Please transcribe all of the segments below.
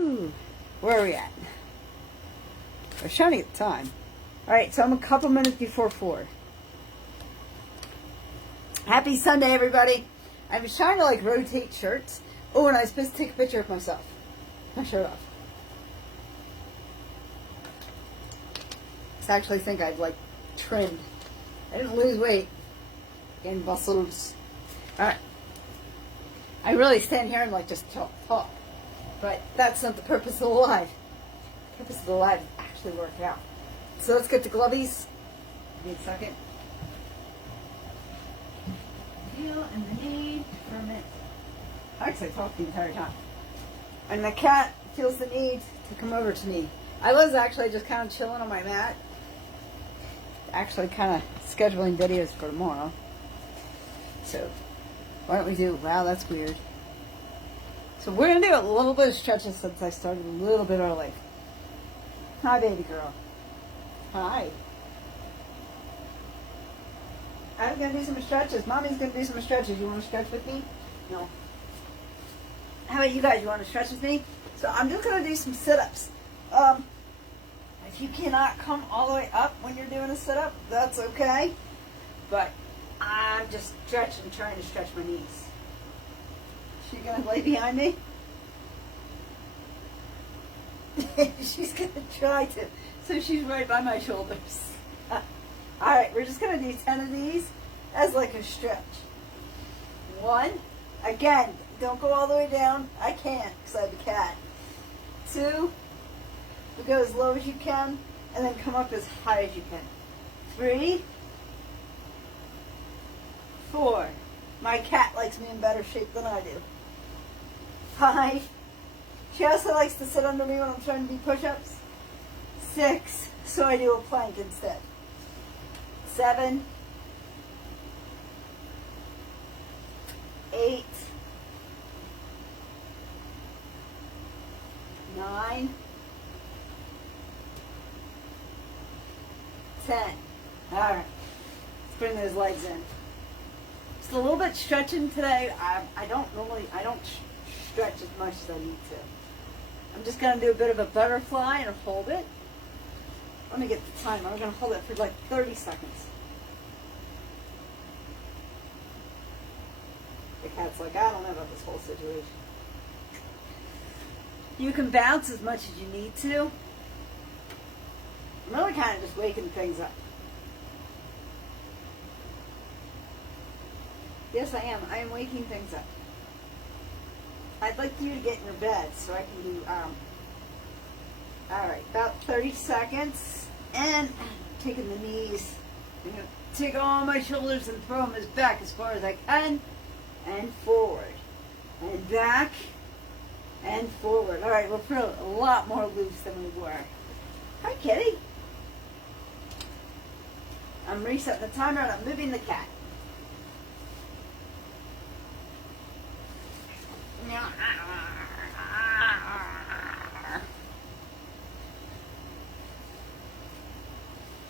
Ooh, where are we at? I was trying to get the time. Alright, so I'm a couple minutes before 4. Happy Sunday, everybody. I was trying to like rotate shirts. Oh, and I was supposed to take a picture of myself. My shirt off. I actually think I've like trimmed. I didn't lose weight. Getting muscles. Alright. I really stand here and like just talk. But that's not the purpose of the live. The purpose of the live is actually work out. So let's get the glovies. Give me a second. Feel and the need for a minute. Actually, I talk the entire time. And the cat feels the need to come over to me. I was actually just kind of chilling on my mat. Actually kind of scheduling videos for tomorrow. So, why don't we do, wow, that's weird. So we're going to do a little bit of stretches since I started a little bit early. Hi, baby girl. Hi. I'm going to do some stretches. Mommy's going to do some stretches. You want to stretch with me? No. How about you guys? You want to stretch with me? So I'm just going to do some sit-ups. If you cannot come all the way up when you're doing a sit-up, that's okay. But I'm just trying to stretch my knees. She going to lay behind me? She's going to try to. So she's right by my shoulders. Alright, we're just going to do 10 of these as like a stretch. 1. Again, don't go all the way down. I can't because I have a cat. 2. Go as low as you can and then come up as high as you can. 3. 4. My cat likes me in better shape than I do. 5. She also likes to sit under me when I'm trying to do push-ups. 6. So I do a plank instead. 7. 8. 9. 10. Alright. Let's bring those legs in. Just a little bit stretching today. I don't stretch as much as I need to. I'm just going to do a bit of a butterfly and hold it. Let me get the timer. I'm going to hold it for like 30 seconds. The cat's like, I don't know about this whole situation. You can bounce as much as you need to. I'm really kind of just waking things up. Yes, I am. I am waking things up. I'd like you to get in your bed so I can do, alright, about 30 seconds. And taking the knees. I'm going to take all my shoulders and throw them as back as far as I can. And forward. And back. And forward. Alright, we'll feel a lot more loose than we were. Hi, kitty. I'm resetting the timer and I'm moving the cat.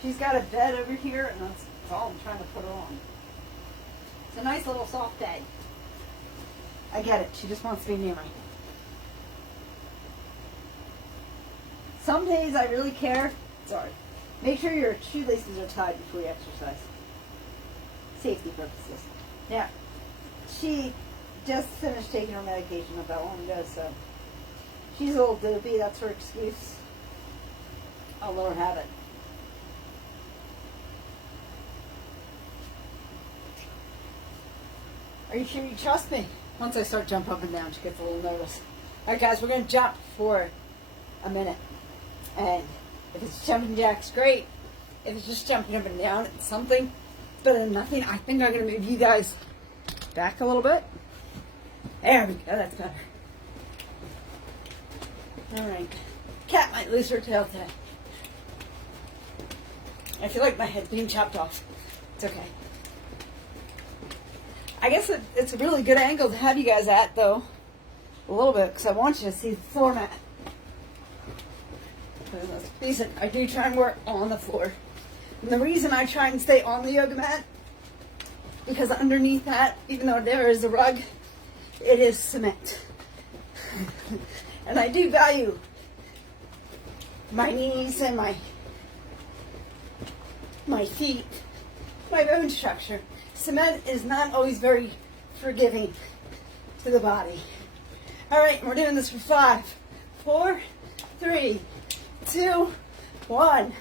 She's got a bed over here and that's all I'm trying to put her on. It's a nice little soft day. I get it. She just wants to be near me. Some days I really care. Sorry. Make sure your shoelaces are tied before you exercise. Safety purposes. Now, she just finished taking her medication not that long ago, so she's a little dopey. That's her excuse. I'll let her have it. Are you sure you trust me? Once I start jumping up and down, she gets a little nervous. Alright guys, we're going to jump for a minute. And if it's jumping jacks, great. If it's just jumping up and down, it's something. It's better than nothing. I think I'm going to move you guys back a little bit. There we go, that's better. Alright. Cat might lose her tail today. I feel like my head's being chopped off. It's okay. I guess it's a really good angle to have you guys at, though. A little bit, because I want you to see the floor mat. Decent. I do try and work on the floor. And the reason I try and stay on the yoga mat, because underneath that, even though there is a rug, it is cement. And I do value my knees and my feet, my bone structure. Cement is not always very forgiving to the body. All right, we're doing this for 5, 4, 3, 2, 1.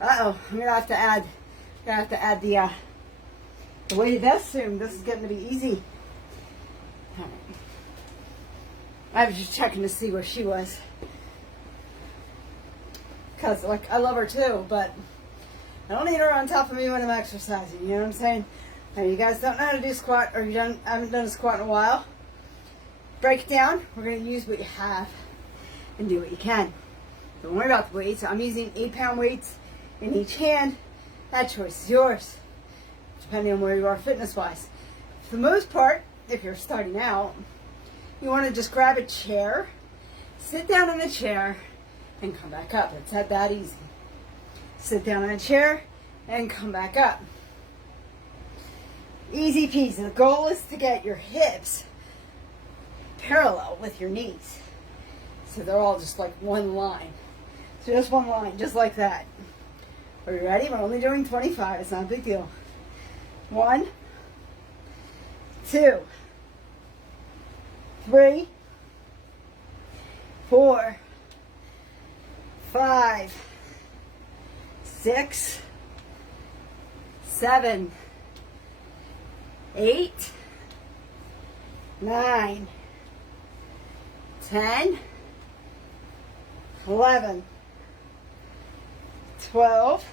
Uh-oh, I'm gonna have to add the weighted vest soon. This is getting to be easy. All right. I was just checking to see where she was. Because, like, I love her too, but I don't need her on top of me when I'm exercising. You know what I'm saying? Now, you guys don't know how to do squat, or haven't done a squat in a while. Break it down. We're going to use what you have and do what you can. Don't worry about the weights. I'm using 8-pound weights in each hand. That choice is yours, depending on where you are fitness-wise. For the most part, if you're starting out, you want to just grab a chair, sit down in the chair, and come back up. It's that easy. Sit down in a chair and come back up. Easy peasy. The goal is to get your hips parallel with your knees. So they're all just like one line. So just one line, just like that. Are you ready? We're only doing 25. It's not a big deal. 1, 2, 3, 4, 5, 6, 7, 8, 9, 10, 11, 12,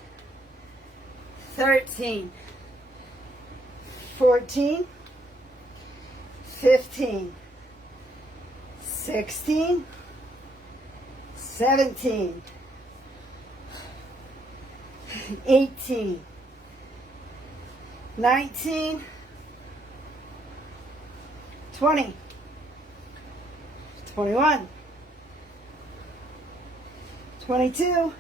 13, 14, 15, 16, 17, 18, 19, 20, 21, 22,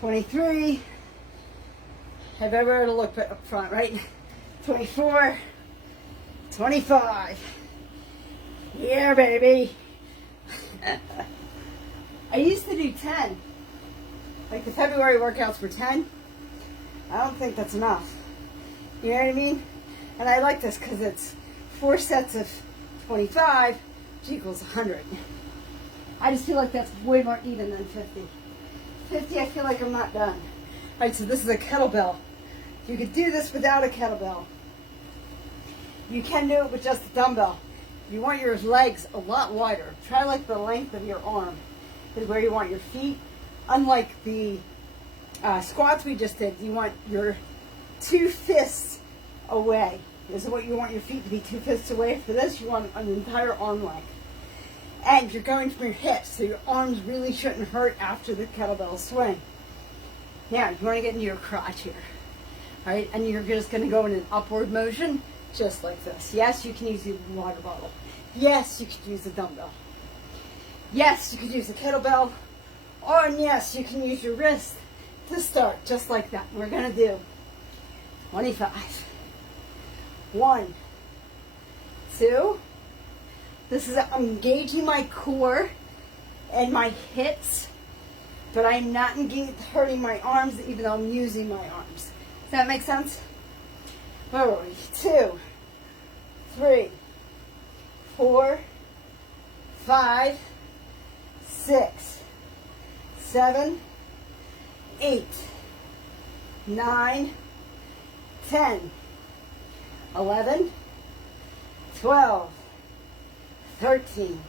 23, have everywhere to look up front, right? 24, 25, yeah, baby. I used to do 10, like the February workouts for 10. I don't think that's enough. You know what I mean? And I like this because it's 4 sets of 25, which equals 100. I just feel like that's way more even than 50. 50, I feel like I'm not done. All right, so this is a kettlebell. You could do this without a kettlebell. You can do it with just a dumbbell. You want your legs a lot wider. Try like the length of your arm is where you want your feet. Unlike the squats we just did, you want your 2 fists away. This is what you want your feet to be, 2 fists away. For this, you want an entire arm length. And you're going from your hips, so your arms really shouldn't hurt after the kettlebell swing. Now, you want to get into your crotch here. All right, and you're just going to go in an upward motion, just like this. Yes, you can use a water bottle. Yes, you could use a dumbbell. Yes, you could use a kettlebell. Or, and yes, you can use your wrist to start, just like that. We're going to do 25. 1, 2. This is, I'm engaging my core and my hips, but I'm not hurting my arms, even though I'm using my arms. Does that make sense? Where were we? 2, 3, 4, 5, 6, 7, 8, 9, 10, 11, 12, 13,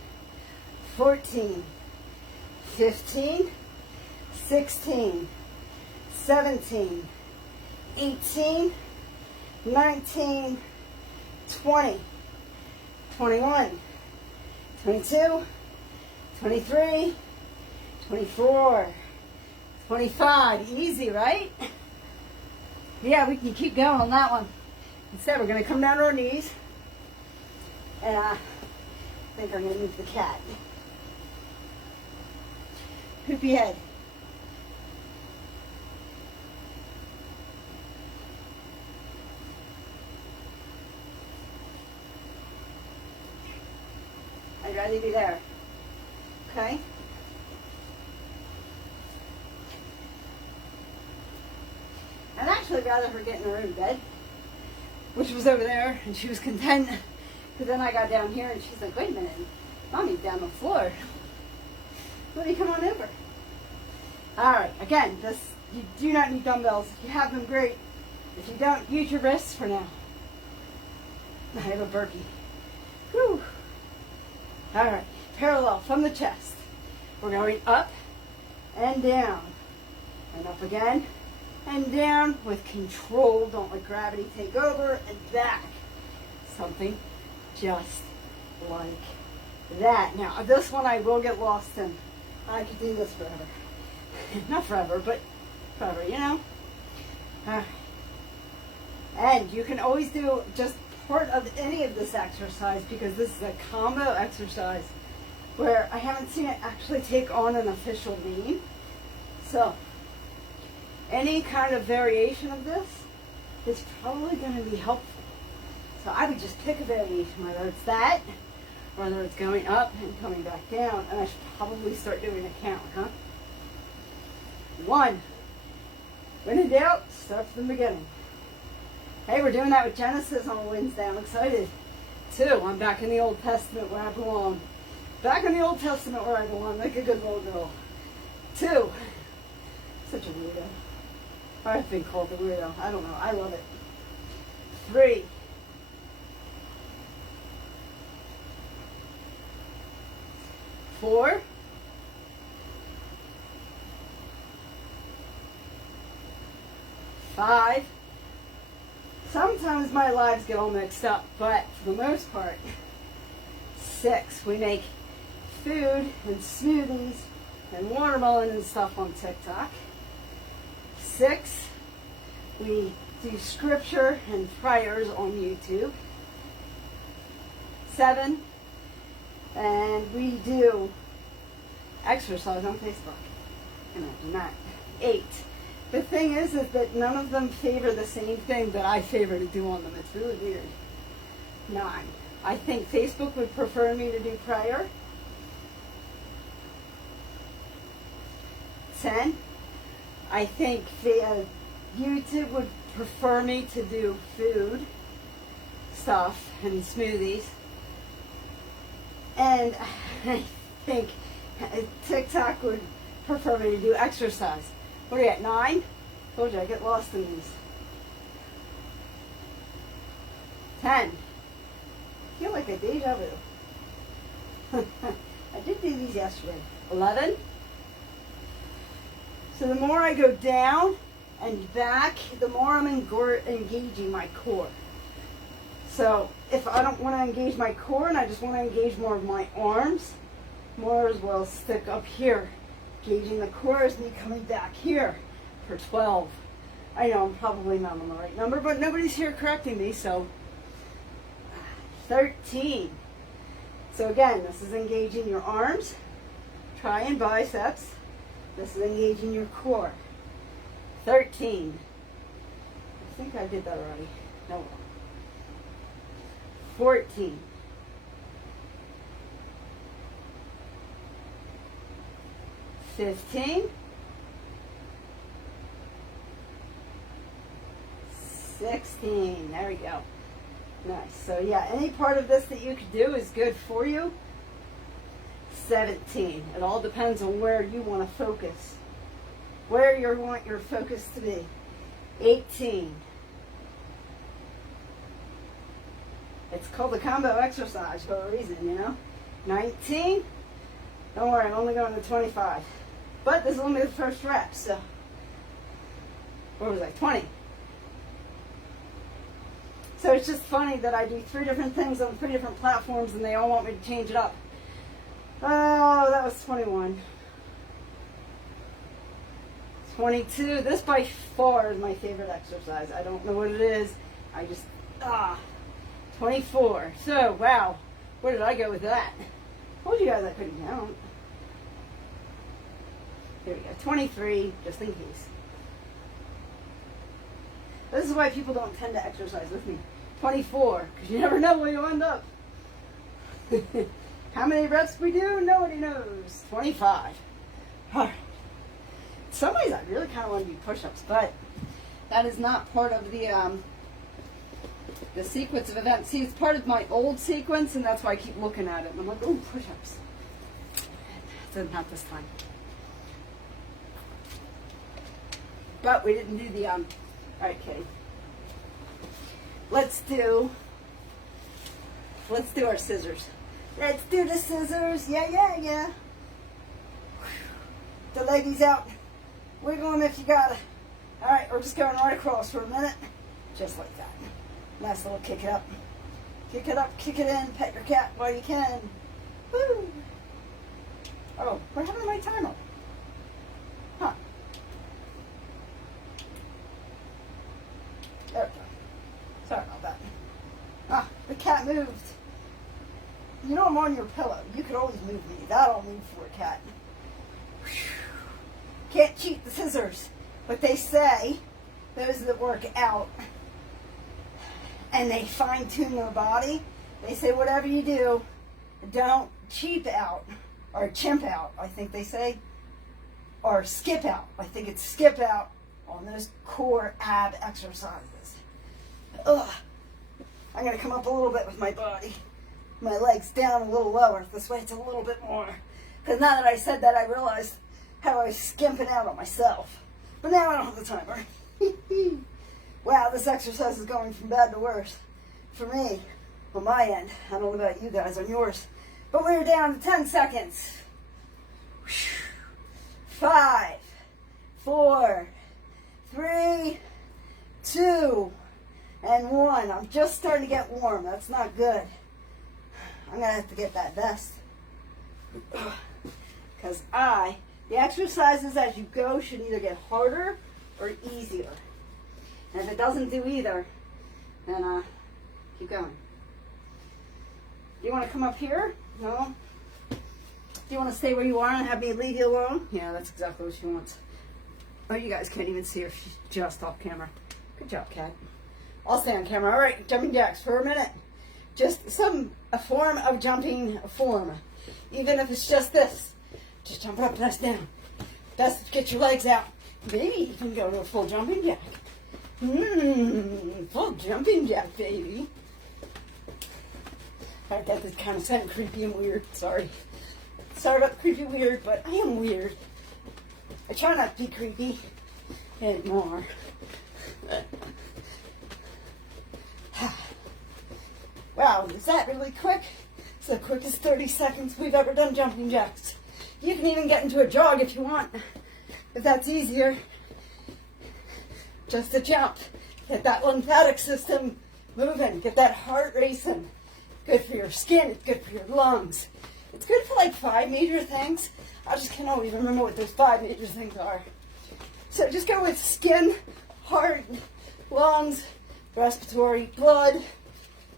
14, 15, 16, 17, 18, 19, 20, 21, 22, 23, 24, 25. Easy, right? Yeah, we can keep going on that one. Instead, we're going to come down to our knees. And I think I'm going to move the cat. Hoop your head. I'd rather be there. okay? I'd actually rather her get in her own bed, which was over there, and she was content. But then I got down here, and she's like, wait a minute, Mommy's down the floor. Let me come on over. All right, again, you do not need dumbbells. If you have them, great. If you don't, use your wrists for now. I have a burpee. Whew. All right, parallel from the chest. We're going up and down, and up again, and down with control. Don't let gravity take over, and back. Something just like that. Now, this one I will get lost in. I could do this forever. Not forever, but forever, you know? And you can always do just part of any of this exercise, because this is a combo exercise where I haven't seen it actually take on an official name. So, any kind of variation of this is probably going to be helpful. So I would just pick a variation, whether it's that, whether it's going up and coming back down, and I should probably start doing a count, huh? 1. When in doubt, start from the beginning. Hey, we're doing that with Genesis on Wednesday. I'm excited. 2. I'm back in the Old Testament where I belong. Back in the Old Testament where I belong, like a good little girl. 2. Such a weirdo. I've been called a weirdo. I don't know. I love it. 3. 4. 5. Sometimes my lives get all mixed up, but for the most part, 6. We make food and smoothies and watermelon and stuff on TikTok. 6. We do scripture and prayers on YouTube. 7. And we do exercise on Facebook. Imagine that. 8. The thing is that none of them favor the same thing that I favor to do on them. It's really weird. 9. I think Facebook would prefer me to do prayer. 10. I think YouTube would prefer me to do food stuff and smoothies. And I think TikTok would prefer me to do exercise. What are you at, 9? Told you I get lost in these. 10. I feel like a deja vu. I did do these yesterday. 11. So the more I go down and back, the more I'm engaging my core. So if I don't want to engage my core and I just want to engage more of my arms, more as well stick up here. Engaging the core is me coming back here for 12. I know I'm probably not on the right number, but nobody's here correcting me, so 13. So again, this is engaging your arms, tri and biceps. This is engaging your core. 13. I think I did that already. No. 14. 15. 16. There we go. Nice. So yeah, any part of this that you could do is good for you. 17. It all depends on where you want to focus. Where you want your focus to be. 18. It's called the combo exercise for a reason, you know. 19. Don't worry, I'm only going to 25. But this is only the first rep, so. What was I? 20. So it's just funny that I do 3 different things on 3 different platforms and they all want me to change it up. Oh, that was 21. 22. This by far is my favorite exercise. I don't know what it is. I just, 24. So, wow. Where did I go with that? Told you guys I couldn't count. Here we go. 23, just in case. This is why people don't tend to exercise with me. 24, because you never know where you'll end up. How many reps we do? Nobody knows. 25. All right. In some ways, I really kind of want to do push-ups, but that is not part of the sequence of events. See, it's part of my old sequence, and that's why I keep looking at it. And I'm like, oh, push-ups. So not this time. But we didn't do the, all right, Kitty. Let's do our scissors. Let's do the scissors. Yeah. The ladies out. Wiggle them if you gotta. All right, we're just going right across for a minute. Just like that. Nice little kick it up. Kick it up, kick it in, pet your cat while you can. Woo! Oh, what happened to my timer? Huh. There we go. Sorry about that. Ah, the cat moved. You know I'm on your pillow. You could always move me. That'll move for a cat. Whew. Can't cheat the scissors. But they say, those that work out and they fine-tune their body, they say whatever you do, don't cheap out or chimp out, I think they say, or skip out. I think it's skip out on those core ab exercises. Ugh. I'm going to come up a little bit with my body. My legs down a little lower. This way it's a little bit more. Because now that I said that, I realized how I was skimping out on myself. But now I don't have the timer. Wow, this exercise is going from bad to worse. For me, on my end. I don't know about you guys, on yours. But we're down to 10 seconds. 5, 4, 3, 2, and 1. I'm just starting to get warm. That's not good. I'm going to have to get that vest. Because the exercises as you go should either get harder or easier. And if it doesn't do either, then keep going. Do you want to come up here? No? Do you want to stay where you are and have me leave you alone? Yeah, that's exactly what she wants. Oh, you guys can't even see her. She's just off camera. Good job, Kat. I'll stay on camera. All right, jumping jacks for a minute. Just a form of jumping form. Even if it's just this. Just jump up, press down. Best get your legs out. Maybe you can go to a full jumping jack. Full jumping jack, baby. Alright, that is kind of sounding creepy and weird. Sorry. Sorry about the creepy weird, but I am weird. I try not to be creepy anymore. Wow, is that really quick? It's the quickest 30 seconds we've ever done jumping jacks. You can even get into a jog if you want, if that's easier. Just to jump. Get that lymphatic system moving. Get that heart racing. Good for your skin. It's good for your lungs. It's good for like 5 major things. I just cannot even remember what those 5 major things are. So just go with skin, heart, lungs, respiratory, blood,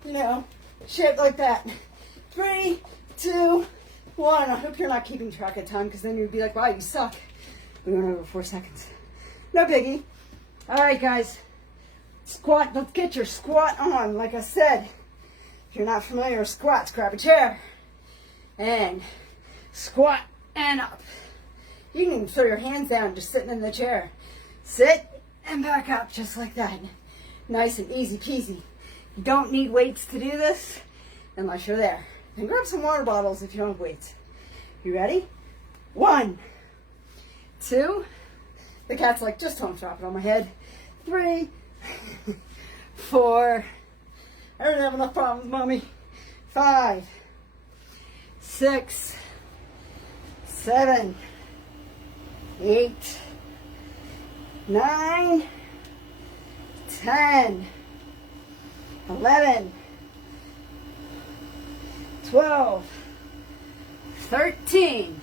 you know, shit like that. 3, 2, 1. I hope you're not keeping track of time because then you'd be like, wow, you suck. We went over 4 seconds. No biggie. All right, guys. Squat. Let's get your squat on. Like I said, if you're not familiar with squats, grab a chair and squat and up. You can even throw your hands down just sitting in the chair. Sit and back up just like that. Nice and easy peasy. You don't need weights to do this unless you're there. And grab some water bottles if you don't have weights. You ready? 1, 2. The cat's like, just don't drop it on my head. 3, 4. I don't have enough problems, Mommy. 5, 6, 7, 8, 9, 10, 11, 12, 13.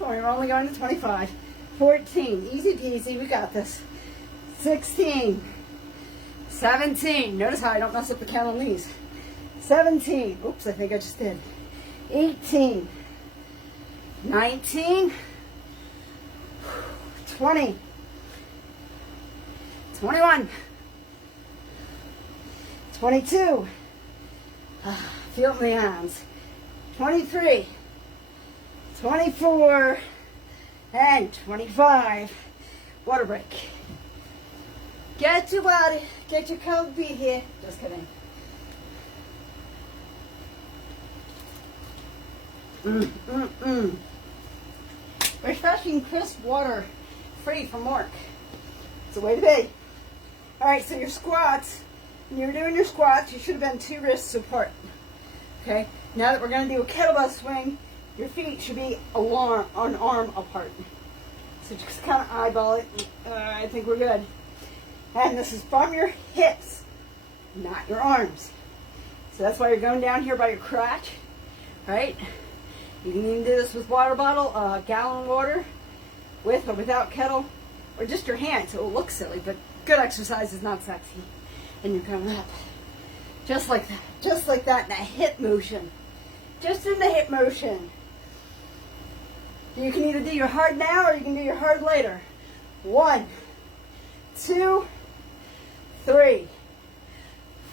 Oh, we're only going to 25. 14. Easy peasy. We got this. 16. 17. Notice how I don't mess up the count on these. 17. Oops, I think I just did. 18. 19. 20. 21. 22. Feel it in the arms. 23, 24, and 25. Water break. Get your body, get your cold beat here. Just kidding. Refreshing, crisp water, free from work. It's the way to be. All right, so your squats, when you're doing your squats, you should have been 2 wrists apart. Okay, now that we're going to do a kettlebell swing, your feet should be an arm apart. So just kind of eyeball it. I think we're good. And this is from your hips, not your arms. So that's why you're going down here by your crotch, right? You can even do this with water bottle, a gallon of water, with or without kettle, or just your hands. It will look silly, but good exercise is not sexy. And you're coming up. Just like that. Just like that in a hip motion. Just in the hip motion. You can either do your hard now or you can do your hard later. 1, 2, 3,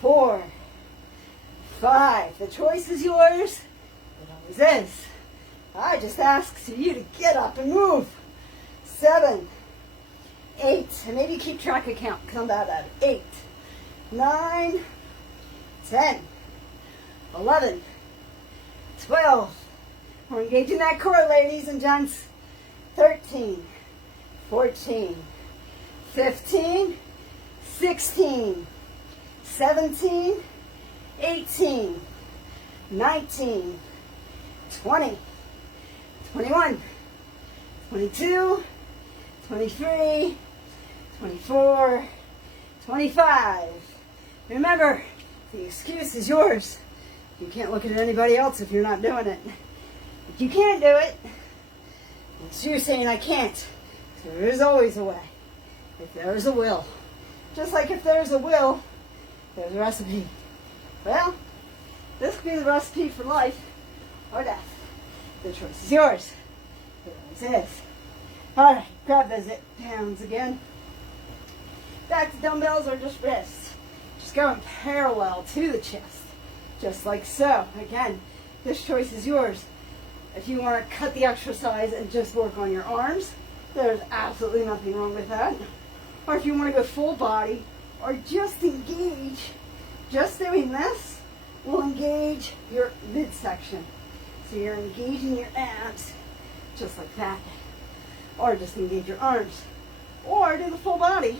4, 5. The choice is yours. It always is. I just ask for you to get up and move. 7, 8, and maybe keep track of count because I'm bad at it. 8, 9, 10, 11, 12. We're engaging that core, ladies and gents. 13, 14, 15, 16, 17, 18, 19, 20, 21, 22, 23, 24, 25. Remember, the excuse is yours. You can't look at anybody else if you're not doing it. If you can't do it, it's you saying I can't. There is always a way. If there's a will. Just like if there's a will, there's a recipe. Well, this could be the recipe for life or death. The choice is yours. It always is. Alright, grab those pounds again. Back to dumbbells or just wrists. Just going parallel to the chest. Just like so. Again, this choice is yours. If you want to cut the exercise and just work on your arms, there's absolutely nothing wrong with that. Or if you want to go full body, or just engage, just doing this will engage your midsection. So you're engaging your abs, just like that. Or just engage your arms. Or do the full body.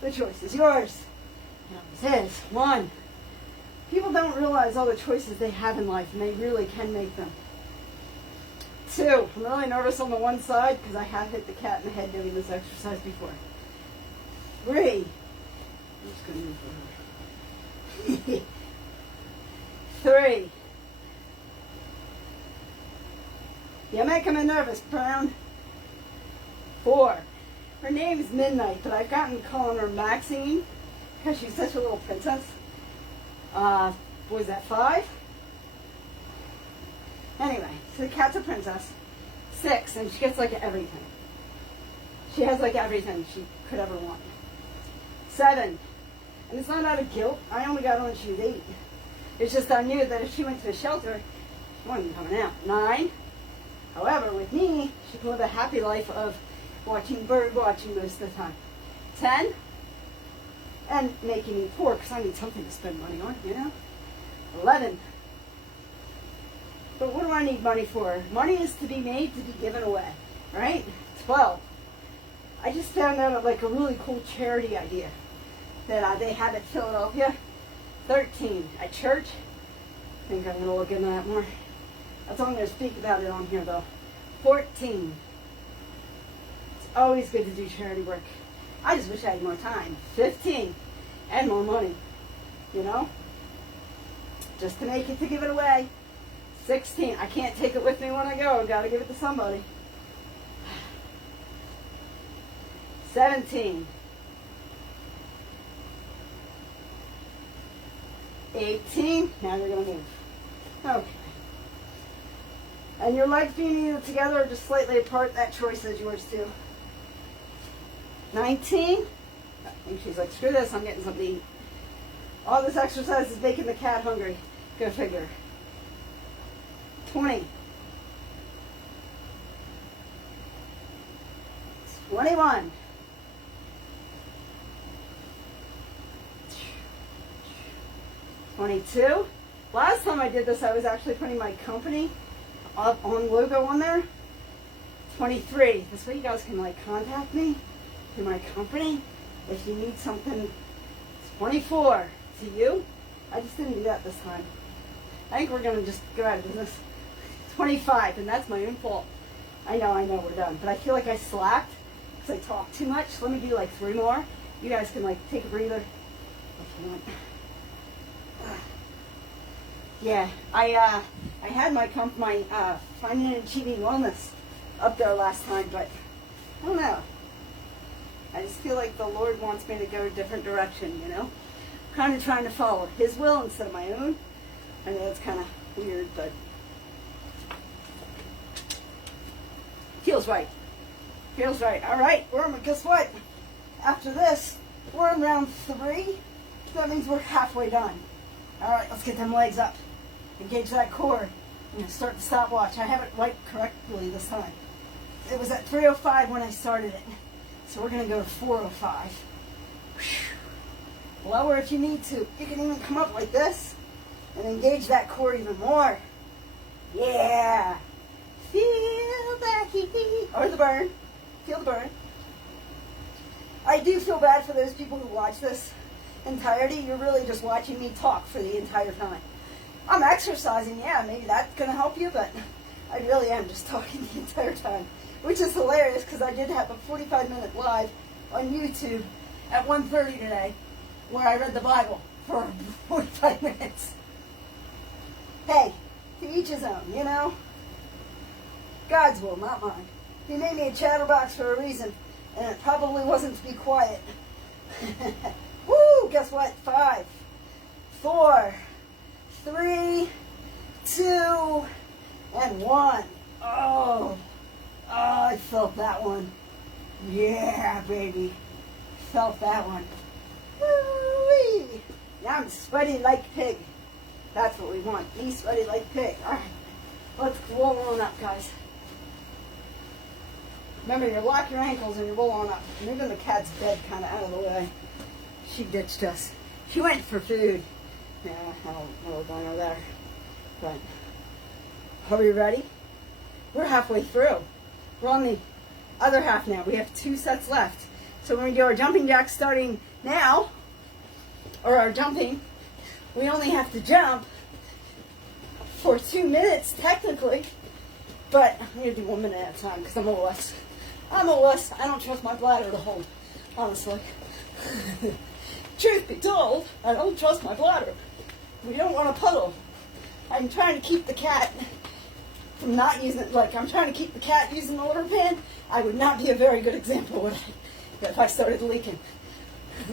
The choice is yours. And it is. 1. People don't realize all the choices they have in life, and they really can make them. 2. I'm really nervous on the one side because I have hit the cat in the head doing this exercise before. 3. I'm just going to move over. 3. You're making me nervous, Brown. 4. Her name is Midnight, but I've gotten calling her Maxine because she's such a little princess. What was that, 5? Anyway, so the cat's a princess. 6, and she gets like everything. She has like everything she could ever want. 7, and it's not out of guilt. I only got her when she was 8. It's just I knew that if she went to a shelter, she wasn't coming out. 9, however, with me, she can live a happy life of watching bird watching most of the time. 10, and making me poor because I need something to spend money on, you know. 11. But what do I need money for? Money is to be made to be given away, right? 12. I just found out like a really cool charity idea that they have at Philadelphia. 13. At church. I think I'm going to look into that more. That's all I'm going to speak about it on here though. 14. It's always good to do charity work. I just wish I had more time. 15. And more money. You know? Just to make it to give it away. 16. I can't take it with me when I go. I've got to give it to somebody. 17. 18. Now you're going to move. Okay. And your legs being either together or just slightly apart, that choice is yours too. 19. I think she's like, screw this, I'm getting something to eat. All this exercise is making the cat hungry. Go figure. 20. 21. 22. Last time I did this, I was actually putting my company up on logo on there. 23. This way you guys can like contact me through my company if you need something. 24. To you. I just didn't do that this time. I think we're going to just go out of business. 25, and that's my own fault. I know, we're done. But I feel like I slacked because I talked too much. So let me do like 3 more. You guys can like take a breather if you want. Yeah, I had my Finding and Achieving Wellness up there last time, but I don't know. I just feel like the Lord wants me to go a different direction, you know? Kind of trying to follow His will instead of my own. I know it's kind of weird, but feels right. Feels right. All right, guess what? After this, we're in round 3. That means we're halfway done. All right, let's get them legs up. Engage that core. I'm going to start the stopwatch. I have it right correctly this time. It was at 3:05 when I started it. So we're going to go to 4:05. Lower if you need to. You can even come up like this and engage that core even more. Yeah. Feel that heat. Or the burn. Feel the burn. I do feel bad for those people who watch this entirety. You're really just watching me talk for the entire time. I'm exercising, yeah, maybe that's going to help you, but I really am just talking the entire time, which is hilarious because I did have a 45-minute live on YouTube at 1:30 today where I read the Bible for 45 minutes. Hey, to each his own, you know? God's will, not mine. He made me a chatterbox for a reason, and it probably wasn't to be quiet. Woo! Guess what? 5, 4, 3, 2, and 1. Oh, I felt that one. Yeah, baby. Felt that one. Woo-wee. Now I'm sweaty like pig. That's what we want. Me sweaty like pig. All right. Let's roll on up, guys. Remember, you lock your ankles and you roll on up. Moving the cat's bed kind of out of the way. She ditched us. She went for food. Yeah, I don't know what's going on there. But, are we ready? We're halfway through. We're on the other half now. We have 2 sets left. So when we do our jumping jacks starting now, or our jumping, we only have to jump for 2 minutes, technically. But I'm going to do 1 minute at a time because I'm a wuss. I'm a wuss. I don't trust my bladder to hold, honestly. Truth be told, I don't trust my bladder. We don't want to puddle. I'm trying to keep the cat from not using it. Like, I'm trying to keep the cat using the litter pan. I would not be a very good example, would I? If I started leaking.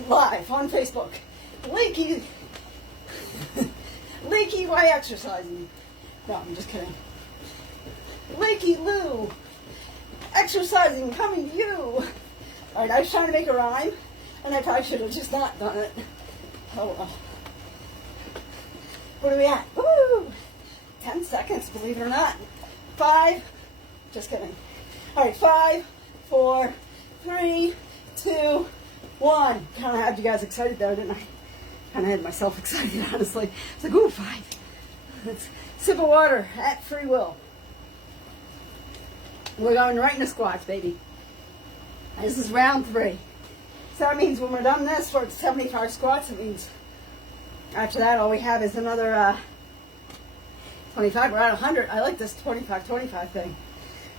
Live on Facebook. Leaky. Leaky, why exercising? No, I'm just kidding. Leaky Lou. Exercising, coming to you. Alright, I was trying to make a rhyme, and I probably should have just not done it. Oh well. What are we at? Woo! 10 seconds, believe it or not. 5. Just kidding. Alright, 5, 4, 3, 2, 1. Kind of had you guys excited there, didn't I? Kind of had myself excited, honestly. It's like, ooh, 5. Let's sip of water at free will. We're going right into squats, baby. This is round 3. So that means when we're done this for 75 squats, it means after that all we have is another 25. We're at 100. I like this 25-25 thing.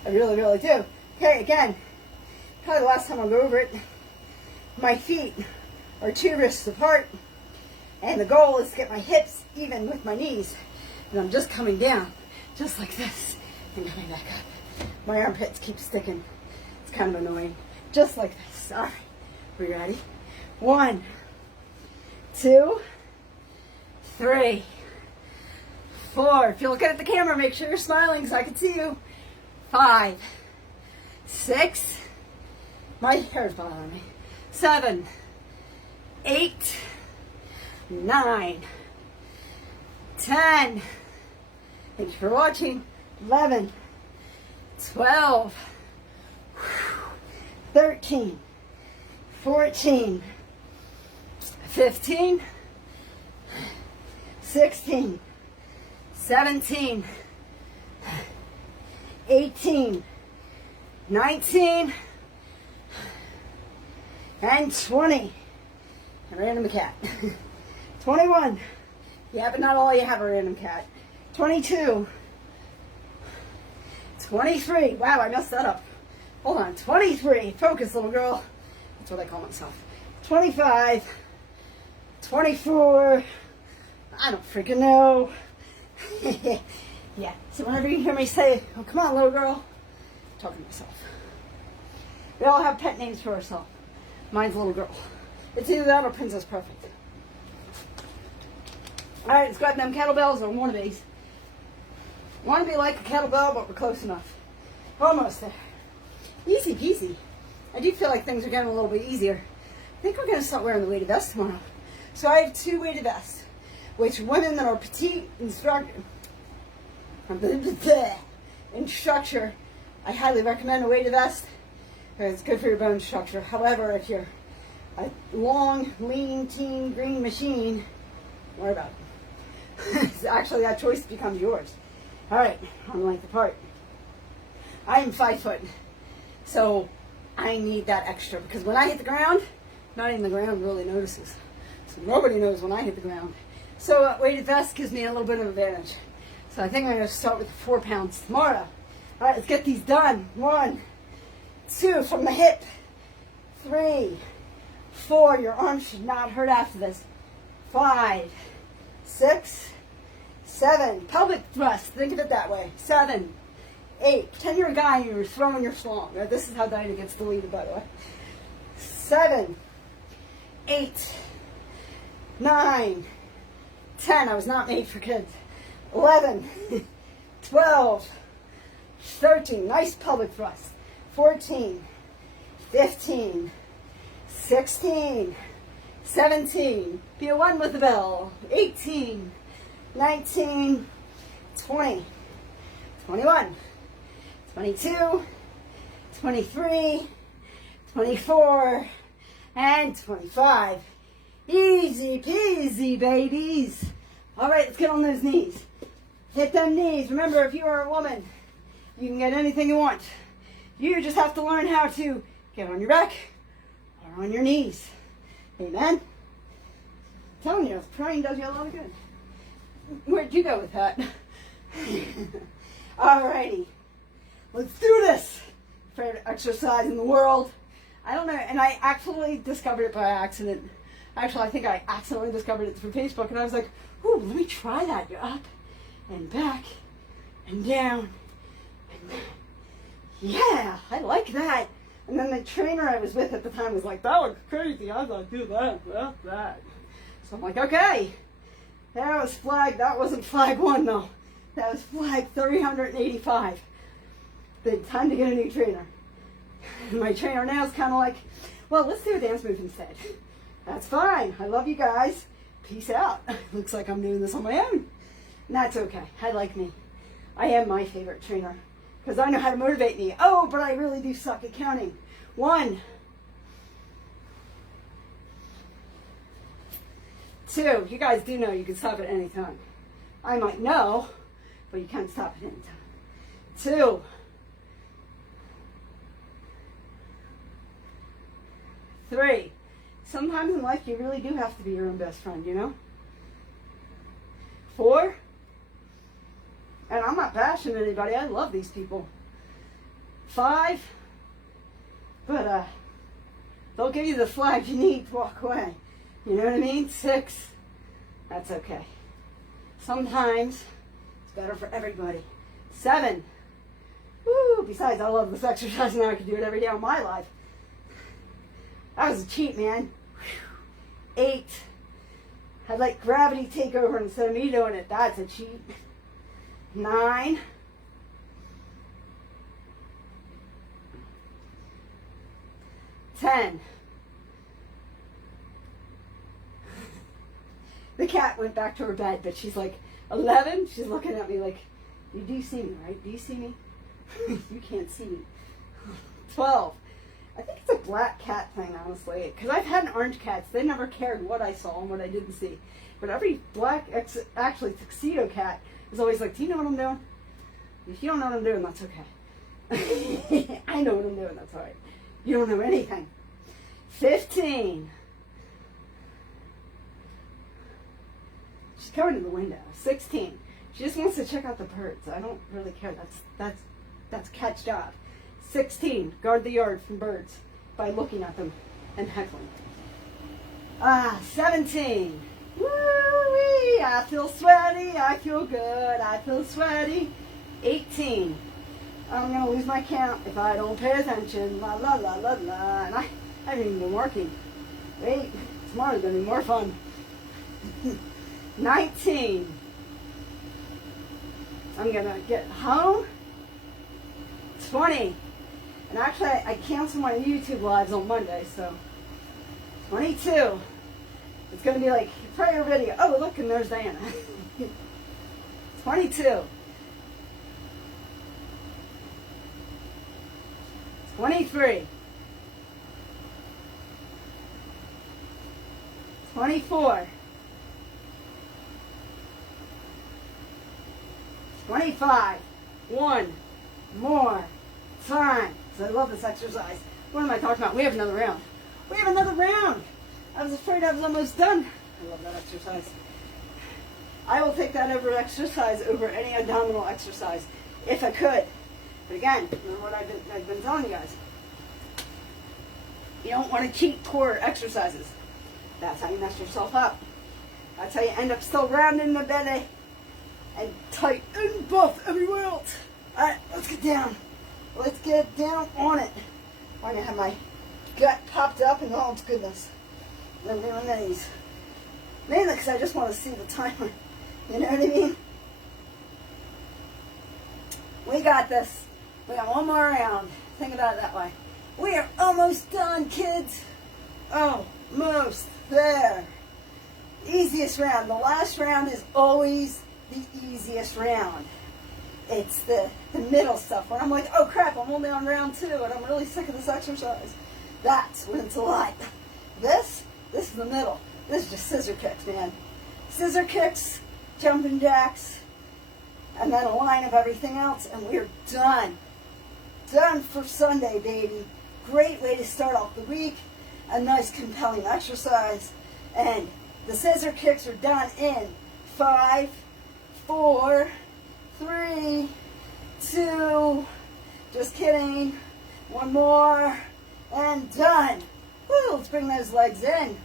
I really, really do. Okay, again, probably the last time I'll go over it. My feet are 2 wrists apart, and the goal is to get my hips even with my knees. And I'm just coming down, just like this, and coming back up. My armpits keep sticking. It's kind of annoying. Just like this. All right. We ready? 1, 2, 3, 4. If you're looking at the camera, make sure you're smiling so I can see you. 5, 6. My hair's bothering me. 7, 8, 9, 10. Thank you for watching. 11, 12, 13, 14, 15, 16, 17, 18, 19, and 20. A random cat. 21. Yeah, but not all you have a random cat. 22. 23. Wow, I messed that up. Hold on. 23. Focus, little girl. That's what I call myself. 25. 24. I don't freaking know. Yeah. So whenever you hear me say, oh, come on, little girl, I'm talking to myself. We all have pet names for ourselves. Mine's little girl. It's either that or Princess Perfect. Alright, let's grab them kettlebells or wannabes. Want to be like a kettlebell, but we're close enough. Almost there. Easy peasy. I do feel like things are getting a little bit easier. I think we're going to start wearing the weighted vest tomorrow. So I have 2 weighted vests, which women that are petite in structure, I highly recommend a weighted vest. It's good for your bone structure. However, if you're a long, lean, teen, green machine, don't worry about it. Actually, that choice becomes yours. All right, on length apart. I am 5 foot, so I need that extra because when I hit the ground, not even the ground really notices. So nobody knows when I hit the ground. So weighted vest gives me a little bit of advantage. So I think I'm going to start with 4 pounds tomorrow. All right, let's get these done. 1, 2 from the hip. 3, 4. Your arms should not hurt after this. 5, 6, 7. Pelvic thrust. Think of it that way. 7, 8. Pretend you're a guy and you're throwing your schlong. Right? This is how Dinah gets deleted, by the way. 7, 8, 9, 10. I was not made for kids. 11, 12, 13. Nice pelvic thrust. 14, 15, 16, 17. Be a 1 with the bell. 18, 19, 20, 21, 22, 23, 24, and 25. Easy peasy, babies. All right, let's get on those knees. Hit them knees. Remember, if you are a woman, you can get anything you want. You just have to learn how to get on your back or on your knees. Amen? I'm telling you, praying does you a lot of good. Where'd you go with that? Alrighty. Let's do this. Favorite exercise in the world. I don't know, and I actually discovered it by accident. Actually, I think I accidentally discovered it through Facebook, and I was like, ooh, let me try that. You're up and back and down and back. Yeah, I like that. And then the trainer I was with at the time was like, that looks crazy. I thought, do that. So I'm like, okay. That was flag. That wasn't flag 1, though. That was flag 385. Then time to get a new trainer. And my trainer now is kind of like, well, let's do a dance move instead. That's fine. I love you guys. Peace out. Looks like I'm doing this on my own. And that's okay. I like me. I am my favorite trainer. Because I know how to motivate me. Oh, but I really do suck at counting. 1, 2. You guys do know you can stop at any time. I might know, but you can't stop at any time. 2. 3. Sometimes in life you really do have to be your own best friend, you know? 4. And I'm not bashing anybody. I love these people. 5. But they'll give you the flag you need to walk away. You know what I mean? 6. That's okay. Sometimes it's better for everybody. 7. Woo! Besides, I love this exercise and I can do it every day of my life. That was a cheat, man. 8. I'd let gravity take over instead of me doing it. That's a cheat. 9. 10. The cat went back to her bed, but she's like, 11. She's looking at me like, You do see me, right? Do you see me? You can't see me. 12. I think it's a black cat thing, honestly. Because I've had orange cats. They never cared what I saw and what I didn't see. But every black, actually tuxedo cat is always like, do you know what I'm doing? If you don't know what I'm doing, that's okay. I know what I'm doing, that's all right. You don't know anything. 15. She's coming to the window. 16. She just wants to check out the birds. I don't really care. That's cat's job. 16. Guard the yard from birds by looking at them and heckling. 17. Woo-wee! I feel sweaty. I feel good. I feel sweaty. 18. I'm going to lose my count if I don't pay attention. La la la la la. And I haven't even been working. Wait. Tomorrow's going to be more fun. 19. I'm going to get home. 20. And actually, I canceled my YouTube lives on Monday, so 22. It's going to be like prayer video. Oh, look, and there's Diana. 22. 23. 24. 25. One more time. So I love this exercise. What am I talking about? We have another round. We have another round. I was afraid I was almost done. I love that exercise. I will take that exercise over any abdominal exercise if I could. But again, remember what I've been telling you guys. You don't want to cheat core exercises. That's how you mess yourself up. That's how you end up still round in the belly and tight and buff everywhere else. All right, let's get down. Let's get down on it. I'm going to have my gut popped up and oh, it's goodness. I'm doing these. Mainly because I just want to see the timer. You know what I mean? We got this. We got one more round. Think about it that way. We are almost done, kids. Almost there. Easiest round. The last round is always the easiest round. It's the middle stuff when I'm like, oh crap, I'm only on round 2 and I'm really sick of this exercise. That's when it's a lot. This is the middle. This is just scissor kicks, man. Scissor kicks, jumping jacks, and then a line of everything else, and we're done. Done for Sunday, baby. Great way to start off the week. A nice, compelling exercise. And the scissor kicks are done in 5, 4, 3, 2, just kidding, one more, and done. Woo, let's bring those legs in.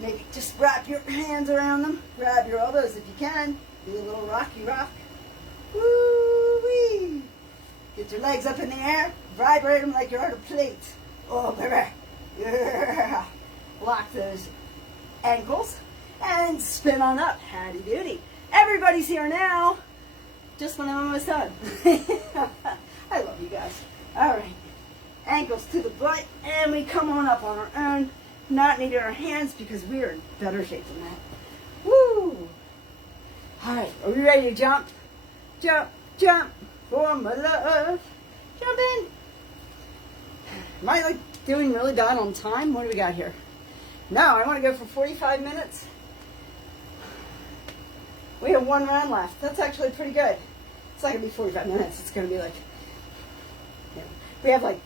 Maybe just wrap your hands around them, grab your elbows if you can, do a little rocky rock. Woo-wee. Get your legs up in the air, vibrate them like you're on a plate. Oh, baby. Yeah. Lock those ankles and spin on up. Howdy doody. Everybody's here now. Just when I'm almost done. I love you guys. All right. Ankles to the butt, and we come on up on our own. Not needing our hands because we are in better shape than that. Woo! All right. Are we ready to jump? Jump, jump for my love. Jump in. Am I like doing really bad on time? What do we got here? No, I want to go for 45 minutes. We have one round left. That's actually pretty good. It's not going to be 45 minutes. It's going to be like, we have like,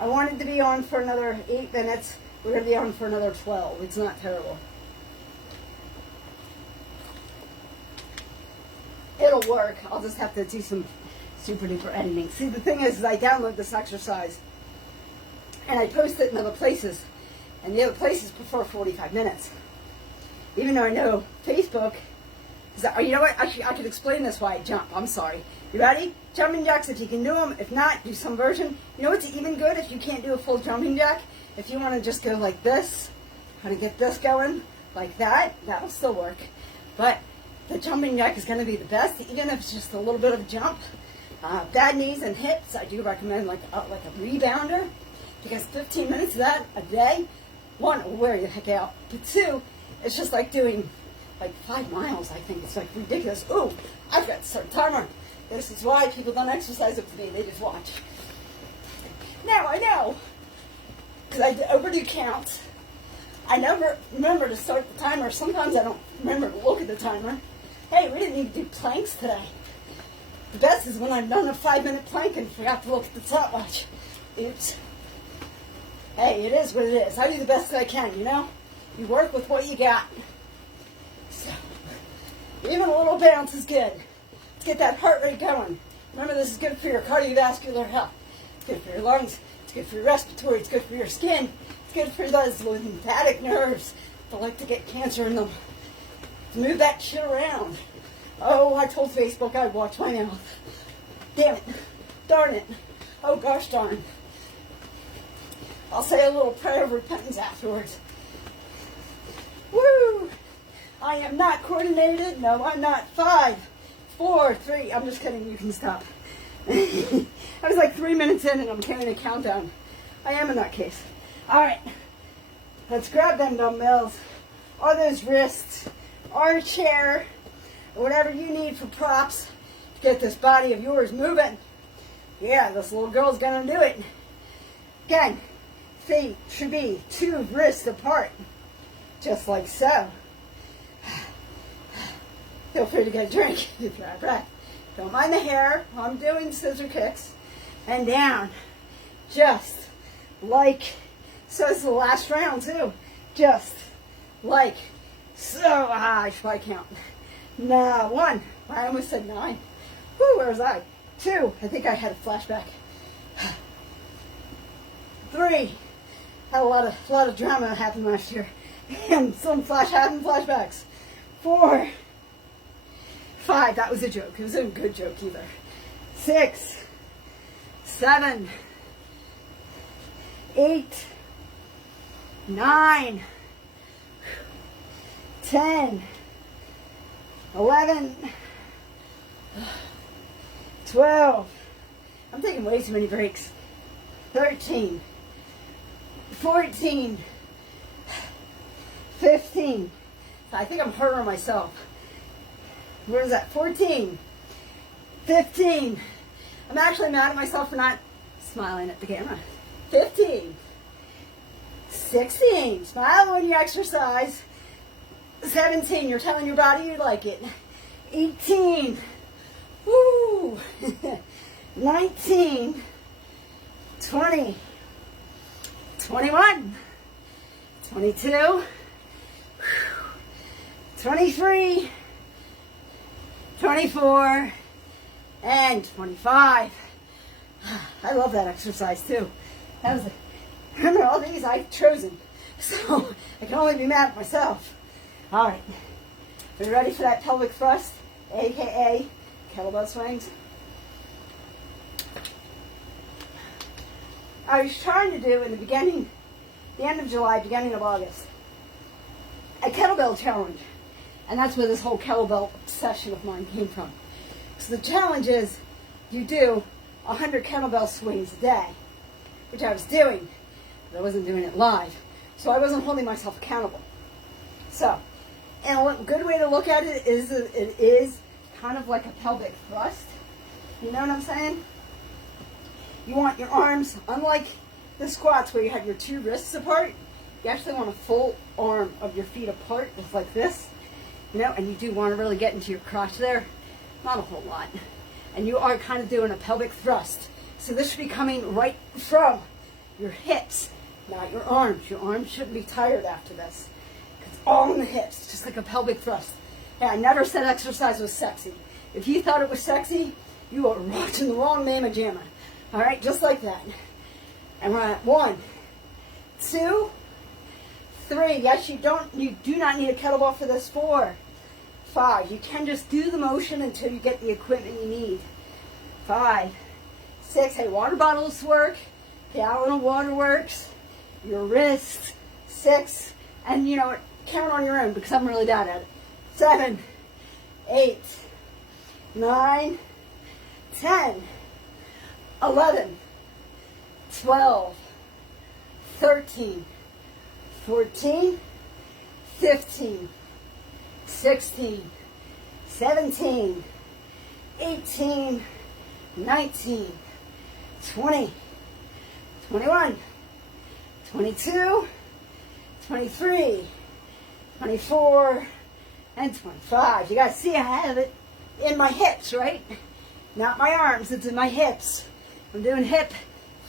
I wanted to be on for another 8 minutes. We're going to be on for another 12. It's not terrible. It'll work. I'll just have to do some super duper editing. See, the thing is I download this exercise and I post it in other places. And the other places prefer 45 minutes. Even though I know Facebook, you know what, I could explain this why I jump. I'm sorry. You ready? Jumping jacks if you can do them. If not, do some version. You know what's even good if you can't do a full jumping jack? If you want to just go like this, how to get this going, like that, that'll still work. But the jumping jack is going to be the best, even if it's just a little bit of a jump. Bad knees and hips, I do recommend like a rebounder, because 15 minutes of that a day, one, will wear you the heck out. But two, it's just like doing like 5 miles, I think. It's like ridiculous. Ooh, I've got to start a timer. This is why people don't exercise up to me. They just watch. Now I know. Because I overdo counts. I never remember to start the timer. Sometimes I don't remember to look at the timer. Hey, we didn't need to do planks today. The best is when I've done a 5-minute plank and forgot to look at the stopwatch. Oops. Hey, it is what it is. I do the best that I can, you know? You work with what you got. So, even a little bounce is good. Let's get that heart rate going. Remember, this is good for your cardiovascular health. It's good for your lungs. It's good for your respiratory. It's good for your skin. It's good for those lymphatic nerves that like to get cancer in them. To move that shit around. Oh, I told Facebook I'd watch my mouth. Damn it. Darn it. Oh, gosh darn. I'll say a little prayer of repentance afterwards. Woo! I am not coordinated. No, I'm not. 5, 4, 3. I'm just kidding. You can stop. I was like 3 minutes in and I'm carrying a countdown. I am a nutcase. All right. Let's grab them dumbbells, or those wrists, or a chair, or whatever you need for props to get this body of yours moving. Yeah, this little girl's gonna do it. Again, feet should be 2 wrists apart, just like so. Feel free to get a drink if you're out of breath. Don't mind the hair. I'm doing scissor kicks. And down. Just like so. This is the last round too. Just like so. I should count. Now 1. I almost said 9. Whew, where was I? 2. I think I had a flashback. 3. Had a lot of drama happen last year. And some flashbacks. 4. 5. That was a joke. It wasn't a good joke either. 6. 7. 8. 9. 10. 11. 12. I'm taking way too many breaks. 13. 14. 15. I think I'm harder on myself. What is that? 14. 15. I'm actually mad at myself for not smiling at the camera. 15. 16. Smile when you exercise. 17. You're telling your body you like it. 18. Woo. 19. 20. 21. 22. 23. 24. And 25. I love that exercise too. That was remember all these I've chosen. So I can only be mad at myself. Alright. Are you ready for that pelvic thrust? AKA kettlebell swings. I was trying to do in the beginning, the end of July, beginning of August, a kettlebell challenge. And that's where this whole kettlebell obsession of mine came from. So the challenge is you do 100 kettlebell swings a day, which I was doing, but I wasn't doing it live. So I wasn't holding myself accountable. So, and a good way to look at it is kind of like a pelvic thrust. You know what I'm saying? You want your arms, unlike the squats where you have your 2 wrists apart, you actually want a full arm of your feet apart, just like this. You know, and you do want to really get into your crotch there. Not a whole lot. And you are kind of doing a pelvic thrust. So this should be coming right from your hips, not your arms. Your arms shouldn't be tired after this. It's all in the hips, just like a pelvic thrust. And I never said exercise was sexy. If you thought it was sexy, you are watching the wrong Mamma Jamma. All right, just like that. And we're at 1, 2, 3. Yes, you do not need a kettlebell for this. 4, 5. You can just do the motion until you get the equipment you need. 5, 6. Hey, water bottles work. Gallon of water works. Your wrist. 6. And you know what? Count on your own because I'm really bad at it. 7, 8, 9, 10, 11, 12, 13, 14, 15, 16, 17, 18, 19, 20, 21, 22, 23, 24, and 25. You guys see I have it in my hips, right? Not my arms, it's in my hips. I'm doing hip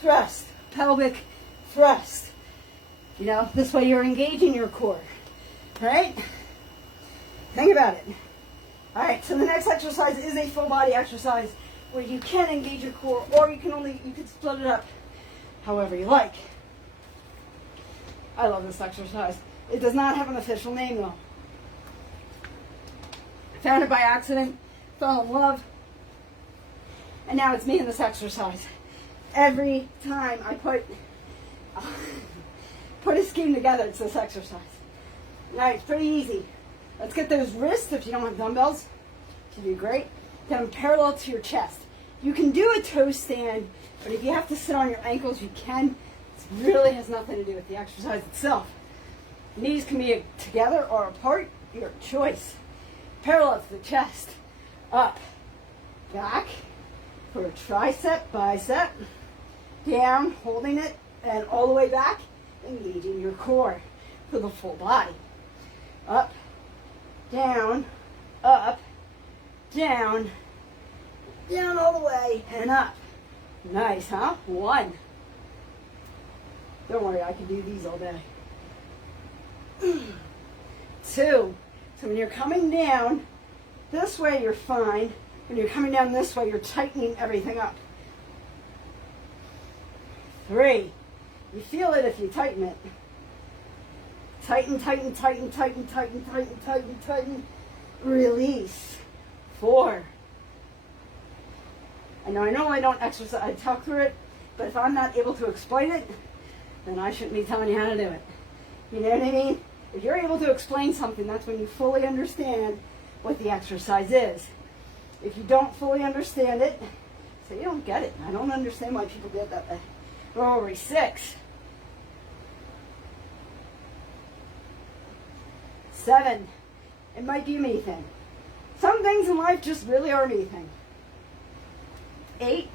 thrust, pelvic thrust. You know, this way you're engaging your core, right? Think about it. All right, so the next exercise is a full body exercise where you can engage your core, or you can split it up however you like. I love this exercise. It does not have an official name though. Found it by accident, fell in love, and now it's me in this exercise. Every time I put a scheme together, it's this exercise. All right, it's pretty easy. Let's get those wrists, if you don't have dumbbells, you do great. Get them parallel to your chest. You can do a toe stand, but if you have to sit on your ankles, you can. It really has nothing to do with the exercise itself. Knees can be together or apart, your choice. Parallel to the chest. Up, back, for a tricep, bicep. Down, holding it, and all the way back, engaging your core for the full body. Up, down, up, down, down all the way, and up. Nice, huh? 1. Don't worry, I can do these all day. 2. So when you're coming down this way, you're fine. When you're coming down this way, you're tightening everything up. 3. You feel it if you tighten it. Tighten, tighten, tighten, tighten, tighten, tighten, tighten, tighten. Release. 4. I know I don't exercise, I talk through it, but if I'm not able to explain it, then I shouldn't be telling you how to do it. You know what I mean? If you're able to explain something, that's when you fully understand what the exercise is. If you don't fully understand it, say you don't get it. I don't understand why people do it that way. We're already 6. 7. It might be a me thing. Some things in life just really are a me thing. 8.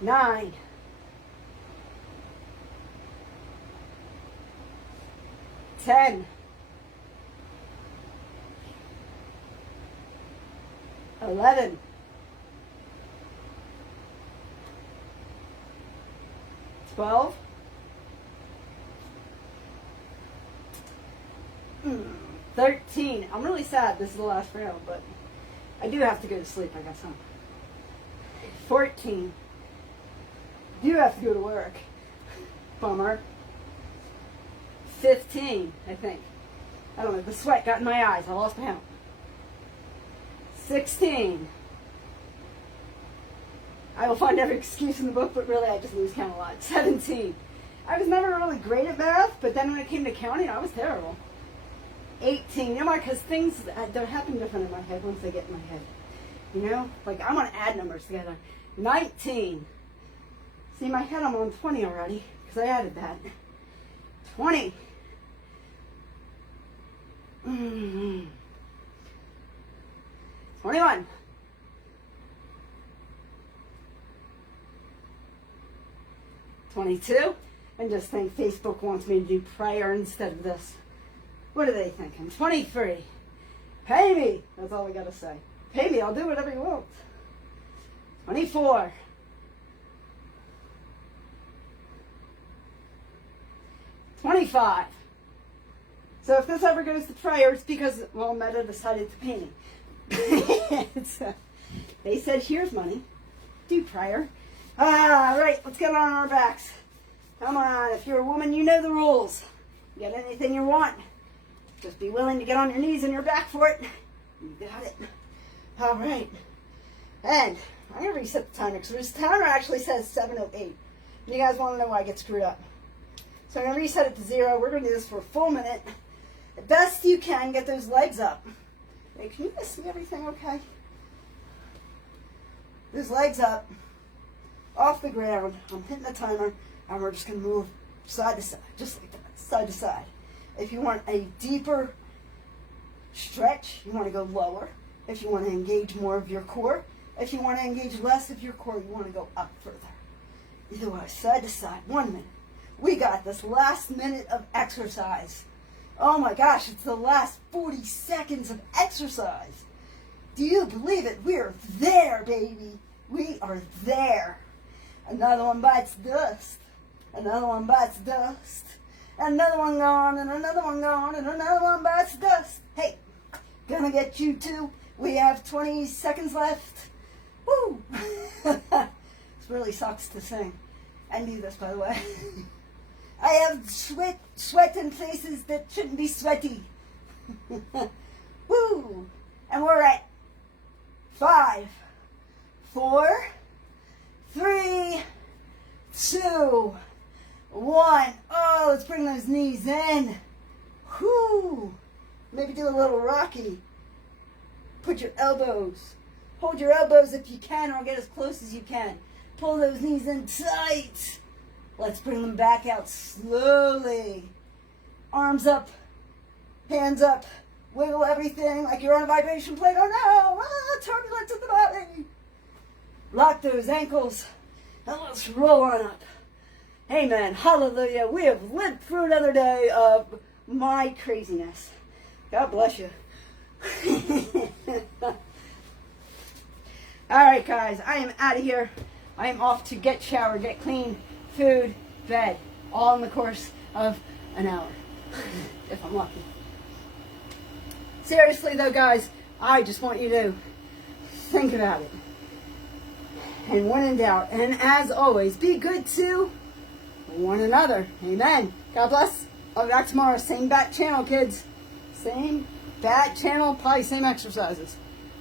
9. 10. 11. 12. 13. I'm really sad this is the last round, but I do have to go to sleep, I guess, huh? 14. Do have to go to work. Bummer. 15, I think. I don't know, the sweat got in my eyes. I lost count. 16. I will find every excuse in the book, but really I just lose count a lot. 17. I was never really great at math, but then when it came to counting, I was terrible. 18. You know why? Because things don't happen different in my head once they get in my head. You know? Like, I want to add numbers together. 19. See, in my head I'm on 20 already, because I added that. 20. 21. 22. And just think Facebook wants me to do prayer instead of this. What are they thinking? 23. Pay me. That's all I got to say. Pay me. I'll do whatever you want. 24. 25. So if this ever goes to prayer, it's because, well, Meta decided to pay me. They said, here's money. Do prayer. All right, let's get on our backs. Come on. If you're a woman, you know the rules. Get anything you want. Just be willing to get on your knees and your back for it. You got it. All right. And I'm going to reset the timer because this timer actually says 7:08. You guys want to know why I get screwed up. So I'm going to reset it to 0. We're going to do this for a full minute. The best you can, get those legs up. Hey, can you guys see everything okay? Those legs up, off the ground. I'm hitting the timer, and we're just going to move side to side, just like this. side to side. If you want a deeper stretch, you want to go lower. If you want to engage more of your core, if you want to engage less of your core, you want to go up further. Either way, side to side. 1 minute. We got this last minute of exercise. Oh my gosh, it's the last 40 seconds of exercise. Do you believe it? We're there, baby. We are there. Another one bites dust. Another one bites dust. Another one gone, and another one gone, and another one bites dust. Hey, gonna get you too. We have 20 seconds left. Woo! This really sucks to sing and do this, by the way. I have sweat in places that shouldn't be sweaty. Woo! And we're at 5, 4, 3, 2, 1. Oh, let's bring those knees in. Whoo! Maybe do a little rocky. Put your elbows. Hold your elbows if you can, or get as close as you can. Pull those knees in tight. Let's bring them back out slowly. Arms up, hands up. Wiggle everything like you're on a vibration plate. Oh no! Ah, turbulence in the body. Lock those ankles and let's roll on up. Amen. Hallelujah. We have lived through another day of my craziness. God bless you. All right, guys. I am out of here. I am off to get showered, get clean, food, bed. All in the course of an hour. If I'm lucky. Seriously, though, guys, I just want you to think about it. And when in doubt, and as always, be good to one another. Amen. God bless. I'll be back tomorrow. Same bat channel, kids. Same bat channel, probably same exercises.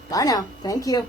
Bye now. Thank you.